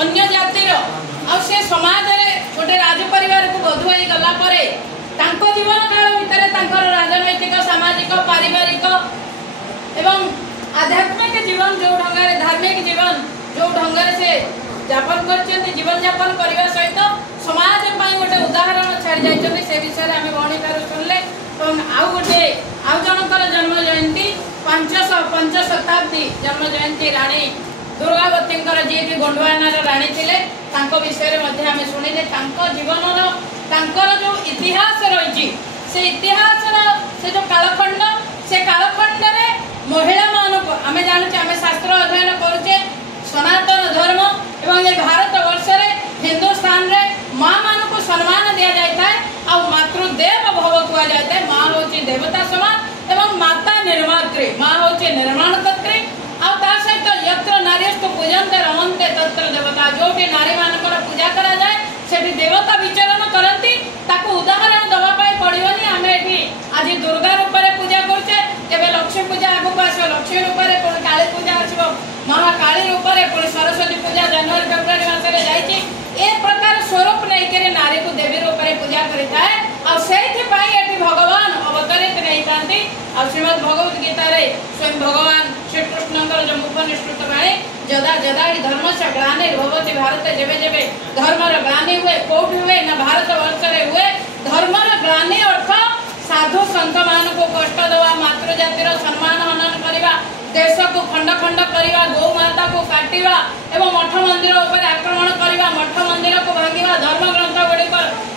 अन्य जातिर से समाज में गोटे राज परिवार को बधुआई गला परे तांको जीवन काल भितर तांकर राजनैतिक सामाजिक पारिवारिक एवं आध्यात्मिक जीवन जो ढंग धार्मिक जीवन जो ढंग से यापन कर जीवन यापन करने सहित समाज गोटे उदाहरण छाड़ी जाइए से विषय में भणीकार शुणिले आउ गोटे आउ जनकर जन्म जयंती 5 शताब्दी जन्म जयंती राणी दुर्गावती जी गोंडवानार राणी थे विषय में शुणिले जीवन जो इतिहास रही से इतिहास से जो कालखंड से कालखंड महिला मानक आम जानचे आम शास्त्र अध्ययन करुचे सनातन धर्म एवं ये भारत वर्ष हिंदुस्तान रे माँ मान को सम्मान दि जाए मातृदेव भव कह जाए माँ हूँ देवता समान एवं माता निर्मात्री माँ हूँ निर्माणकर्त्री आ सहित यत्र नारीस्तु पूजन्ते रमन्ते तत्र देवता जो भी नारी मानकर पूजा करा जाए सेठी देवता विचरण करती ताको उदाहरण दवाई पड़ोनी आम ये आज दुर्गा रूप में पूजा करुचे केवे लक्ष्मी पूजा आगू आस लक्ष्मी रूप में पुणी काली पूजा आसो महाकाली रूप में पुणी सरस्वती पूजा जनवरी फेब्रुआरी मसरे जाइए ए प्रकार स्वरूप नहीं नारी को देवी रूप में पूजा करें भगवान अवतरित नहीं था श्रीमद भगवत गीता रे स्वयं भगवान श्री कृष्ण जो उपनिषद बाणी जदा जदा धर्म से ग्लानि भवति भारत जेबे जेबे धर्मर ग्लानि हुए कोठी हुए ना भारत वर्ष हुए धर्मर ग्लानि अर्थ साधु संत मान को कष्ट देवा मातृ जातिर सम्मान हनन करवा देश को खंड खंड करवा गौ माता को काटिवा एवं मठ मंदिर ऊपर आक्रमण करवा मठ मंदिर को भांगिवा धर्म ग्रंथ गुड़िक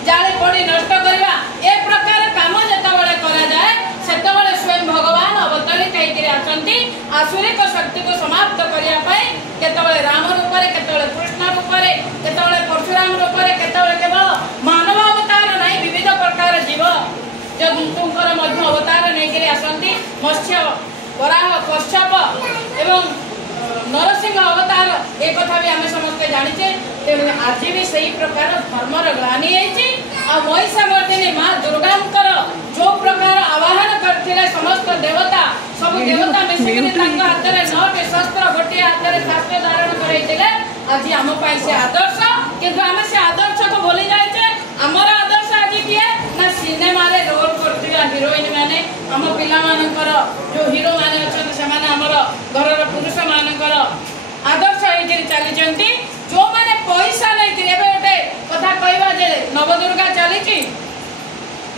जाली पोड़ी नष्ट करवा ए प्रकार काम जितेबाला करा जाए सेतेबाला स्वयं भगवान अवतरित होकर आसती आसुरिक शक्ति को समाप्त करने केतबले राम रूप में केतबले कृष्ण रूप में केतबले परशुराम रूप में केतबले केवल मानव अवतार नहीं विविध प्रकार जीव जंतुंकर मध्य अवतार नहीं आसती मत्स्य वराह कश्यप एवं नरसिंह अवतार एक कथा भी आम समस्ते जानीचे तेणु आज भी सही प्रकार धर्मर ग्लानि महिषामर्दिनी माँ दुर्गांकर जो प्रकार आवाहन करते समस्त देवता सब देवता मिसिक हाथ में 9टी शस्त्र गोटे हाथ में शास्त्र धारण करते आज आम से आदर्श किंतु आम से आदर्श को भूली जाए आमर आदर्श आज किए ना सिनेमा रे रोल करथिबा हिरोइन माने आम पिला मानकर जो हीरो माने अछन से माने हमर घरर पुरुष मानकर आदर्श होइकरी चली जंती जो माने पैसा नै दिले बेटे कथा कहबा जे नवदुर्गा चली छी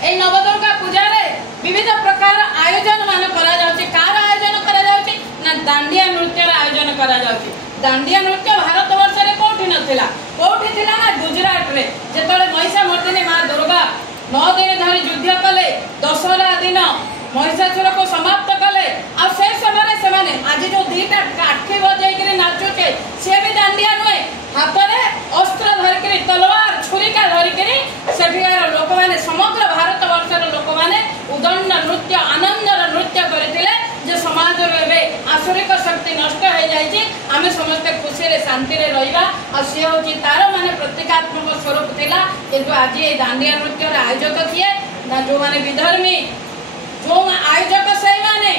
ए नवदुर्गा पूजा रे विविध प्रकार आयोजन मान करा जाउची कार आयोजन करा जाउची ना दांडिया नृत्य रे आयोजन करा जाउची दांडिया नृत्य भारत वर्ष रे कोठी नथिला कोठी थिला ना गुजरात रे जेतले महिषामर्दिनी माँ दुर्गा 9 दिन धरी युद्ध कले दशहरा दिन महिषासुर को समाप्त कले आ से समय से माने आज जो दीटा काठी बजाई नाचुचे से भी दांडिया नुए हाथ में अस्त्र धरिक तलवार छुरिका धरिक सेठिकार लोक मैंने समग्र भारत वर्षर लोक मैंने उदंड नृत्य आनंदर नृत्य करते जे समाज आसुरिक शक्ति नष्ट हो जाए आम समस्ते खुशी रे शांति रे रहिबा आ से होची तार माने प्रतीकात्मक स्वरूप थिला किंतु आज ये दांडिया नृत्य रे आयोजक किए ना जो माने विधर्मी जो आयोजक से माने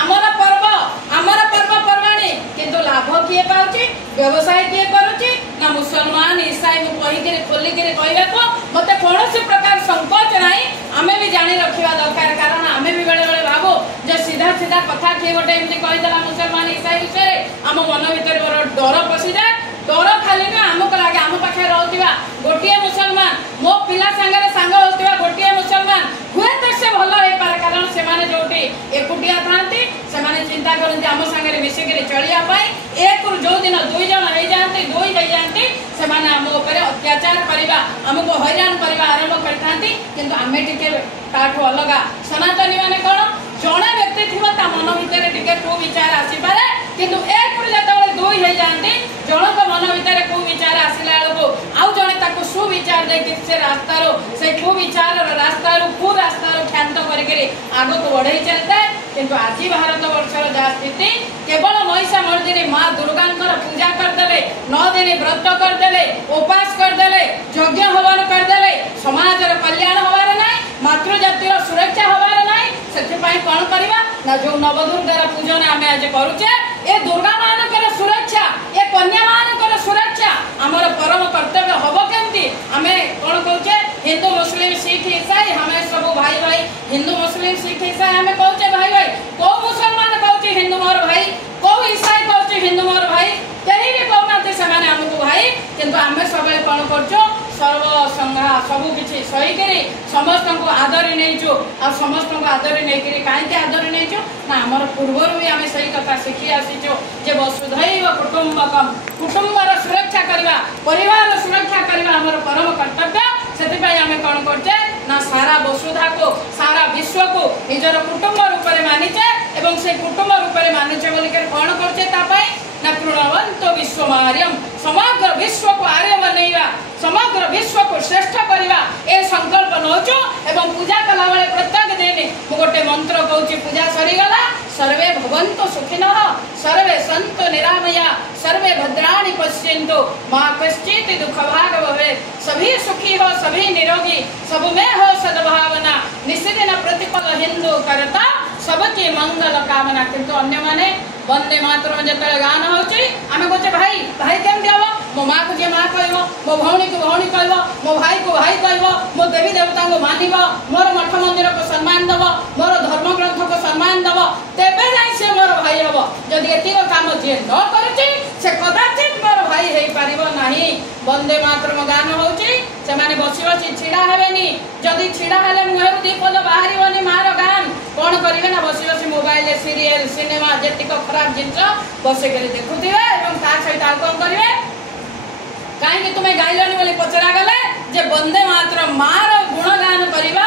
आमर पर्व पर्वाणी किंतु लाभ किए पाउची व्यवसाय किए करूची ना मुसलमान ईसाई मु कहिके खोलिके कहबा को मते कोनोसी प्रकार संकोच नाही आमे भी जानी रखिबा दरकार कारण आमे भी बेले बेले भाबो जे सीधा सीधा कथा किए गोटे एमती कहि देला मुसलमान ईसाई विषय रे आम मन भीतर डर पसी जाए डर खाली ना आमको लगे आम पाखे रहउतिबा गोटिए मुसलमान मो पिला संगे संग होतिबा गोटिए मुसलमान हुए तो से भलो हे पार कारण से माने जोटी एकुटिया थांती से माने चिंता करନ୍ତି आम संगे मिसिक चलिया पाई एक जो दिन 2 जन हो जाते 2 हो जाते से माने आम ऊपर अत्याचार करबा हमको हैरान करबा आरंभ करथांती किंतु आमे टिके ताठो अलगा सनातनी माने कोन जणे व्यक्ति थिबा ता मन भीतर टिके को विचार आसी पारे किंतु एक जतबे 2 हो जाते जनक मन भीतर को विचार आसिला को आउ जणे ताको सुविचार दे कि से रास्तारो से कुविचार रास्तारो कुरास्तारो ख्यात करके आगो को बढ़ाई चलता है किंतु आज भारत वर्षर जहाँ स्थिति केवल महिषामर्दिनी माँ दुर्गांकर पूजा करदे 9 दिन व्रत करदे उपास करदे यज्ञ हवन करदे समाजर कल्याण हबार ना मातृ जातिर सुरक्षा हबार ना से कौन करवा ना जो नवदुर्गार पूजन आम आज करुचे ए दुर्गा मानकर सुरक्षा ए कन्या मानकर सुरक्षा आम किंतु आम सब कौन कर सर्वसंघा सबकि सहीकि समस्त को आदरी नहींचु आ समस्त को आदरी नहीं कहीं आदरी नहींचु ना आमर पूर्वर भी आम सही कथा शिखी आसीचु जे वसुधैव कुटुंबकम कुटुंबर सुरक्षा करवा परिवार सुरक्षा करवा आमर परम कर्तव्य से आम कौन करचे ना सारा वसुधा को सारा विश्व को निजर कुटुंब रूप में मानिचे एवं से कुटुंब रूप में मानिचे बोलिकर कौन करचे ना तृणवंत विश्वमार्यम समग्र विश्व को आर्य बनैवा समग्र विश्व को श्रेष्ठ करवा ए संकल्प नौचु एवं पूजा कला बेले प्रत्येक दिन मु गोटे मंत्र कहूँ पूजा सरीगला सर्वे भवन्तु सुखिनः सर्वे सन्तु निरामया सर्वे भद्राणि पश्यन्तु मां कश्चित् दुख भाग भवेत् सभी सुखी हो सभी निरोगी सब में हो सद्भावना निश्चिदिन प्रतिपल हिंदू करता सबकी मंगल कामना किंतु अन्य माने वंदे मातरम जतले गान होची आमे कहते भाई भाई केमती हम मो माँ को जे माँ कहब मो भौणी को भौणी कहब मो भाई को भाई कहब मो देवी देवता को मानब मोर मठ मंदिर को सम्मान दब मोर धर्म ग्रंथ को सम्मान दब तेबे नहीं से मोर भाई हम जदि एतिक काम जे न करूची से कदाचित मोर भाई हे पारिबो नाही वंदे मातरम गान होची से माने बसी बसी छिड़ा हेबेनी जदि छिड़ा हेले मुहर दी पद बाहरिबनी मार गान कौन करिवे ना बसी बसी मोबाइल सीरियल सिनेमा जेतिक खराब जिनस बसिक देखुथिबे एवं ता सहित आ कौन करिवे कहीं तुम्हें गाइलनी बोली पचरा गले जे वंदे मातरम मार गुणगान करवा